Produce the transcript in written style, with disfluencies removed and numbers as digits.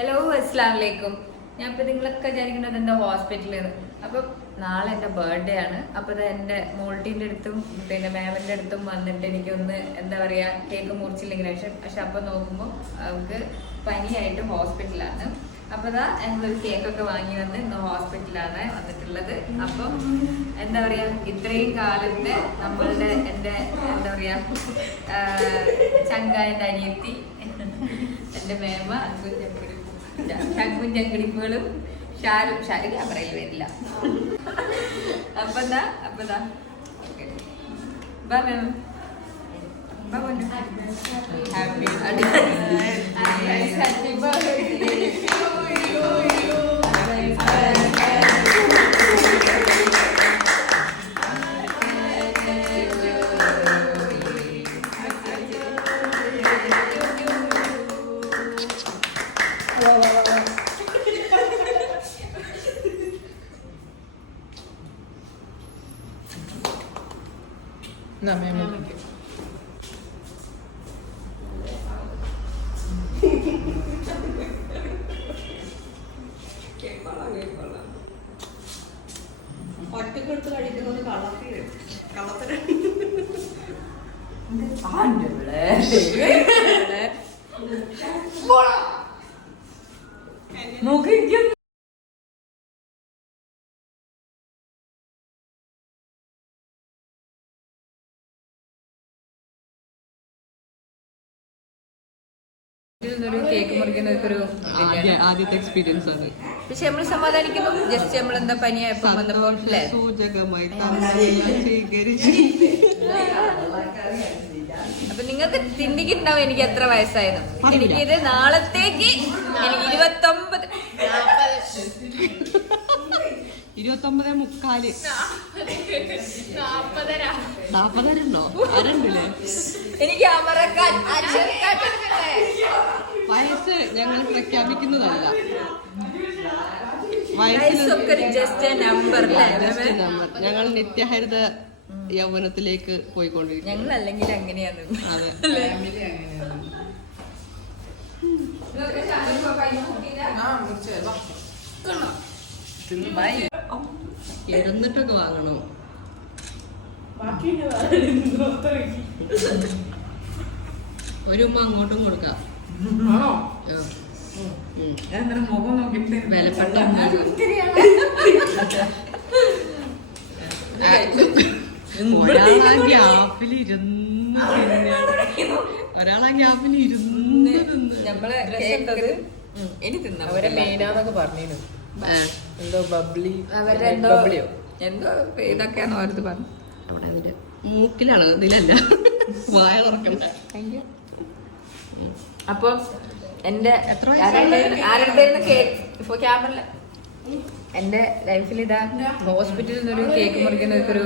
Hello അസ്സലാമു അലൈക്കും. ഞാൻ ഇപ്പൊ നിങ്ങളൊക്കെ വിചാരിക്കുന്നത് എന്താ ഹോസ്പിറ്റലിൽ. അപ്പൊ നാളെ എന്റെ ബർത്ത്ഡേ ആണ്. അപ്പൊ എന്റെ മോൾട്ടിന്റെ അടുത്തും പിന്നെ മാമിന്റെ അടുത്തും വന്നിട്ട് എനിക്കൊന്ന് എന്താ പറയാ കേക്ക് മുറിച്ചില്ലെങ്കിൽ പക്ഷെ അപ്പൊ നോക്കുമ്പോ അവർക്ക് പനിയായിട്ട് ഹോസ്പിറ്റലാണ്. അപ്പൊ ഞങ്ങളൊരു കേക്കൊക്കെ വാങ്ങി വന്ന് ഇന്ന് ഹോസ്പിറ്റലാണ് വന്നിട്ടുള്ളത്. അപ്പം എന്താ പറയാ ഇത്രയും കാലത്തെ നമ്മളുടെ എന്റെ എന്താ പറയാ ചങ്കായന്റെ അനിയത്തി എന്റെ മേമ ചങ്കും ചങ്കിടിപ്പുകളും ഷാരും ക്യാമറയിൽ വരില്ല. അപ്പതാ മേമ ഒറ്റക്കെടുത്ത് കഴിക്കുന്നത് കള്ളത്തര കേക്ക് മുറിക്കുന്നതൊരു ആദ്യത്തെ എക്സ്പീരിയൻസ് ആണ്. പക്ഷെ നമ്മൾ സമാധാനിക്കുന്നു. ജസ്റ്റ് നമ്മൾ എന്താ പനിയായപ്പോ വന്നപ്പോ സൂചകമായി അപ്പൊ നിങ്ങൾക്ക് ചിന്തിക്കുന്നുണ്ടാവും എനിക്ക് എത്ര വയസ്സായിരുന്നു. എനിക്കിത് നാളത്തേക്ക് എനിക്ക് 29 29.25 40 ആരുണ്ടല്ലേ? എനിക്ക് വയസ്സ് ഞങ്ങൾ പ്രഖ്യാപിക്കുന്നതല്ല. നമ്പർ ഞങ്ങൾ നിത്യഹരിത യൗവനത്തിലേക്ക് പോയിക്കൊണ്ടിരിക്കും. ഞങ്ങൾ അല്ലെങ്കിൽ അങ്ങനെയാണ്. ഇരുന്നിട്ടൊക്കെ വാങ്ങണം. ഒരു ഉമ്മ അങ്ങോട്ടും കൊടുക്കാം. മുഖം നോക്കിട്ട് വിലപ്പെട്ട ഒരാളാ ഗ്യാപ്പിൽ ഇരുന്ന് നമ്മളെ കേട്ടത് ഇനി തിന്ന അവരെ മെയിനാന്നൊക്കെ പറഞ്ഞിരുന്നു. എന്തോ ബബ്ലി അവരെന്തോ എന്തോ ഇതൊക്കെയാണോ അവരത് പറഞ്ഞു. അവിടെ അതിന്റെ മൂക്കിലാണ്, ഇതിലല്ല. വായ തുറക്കണ്ട. അപ്പൊ എന്റെ ക്യാമറ എന്റെ ലൈഫിൽ ഇതാ ഹോസ്പിറ്റലിൽ നിന്നൊരു കേക്ക് മുറിക്കുന്ന ഒരു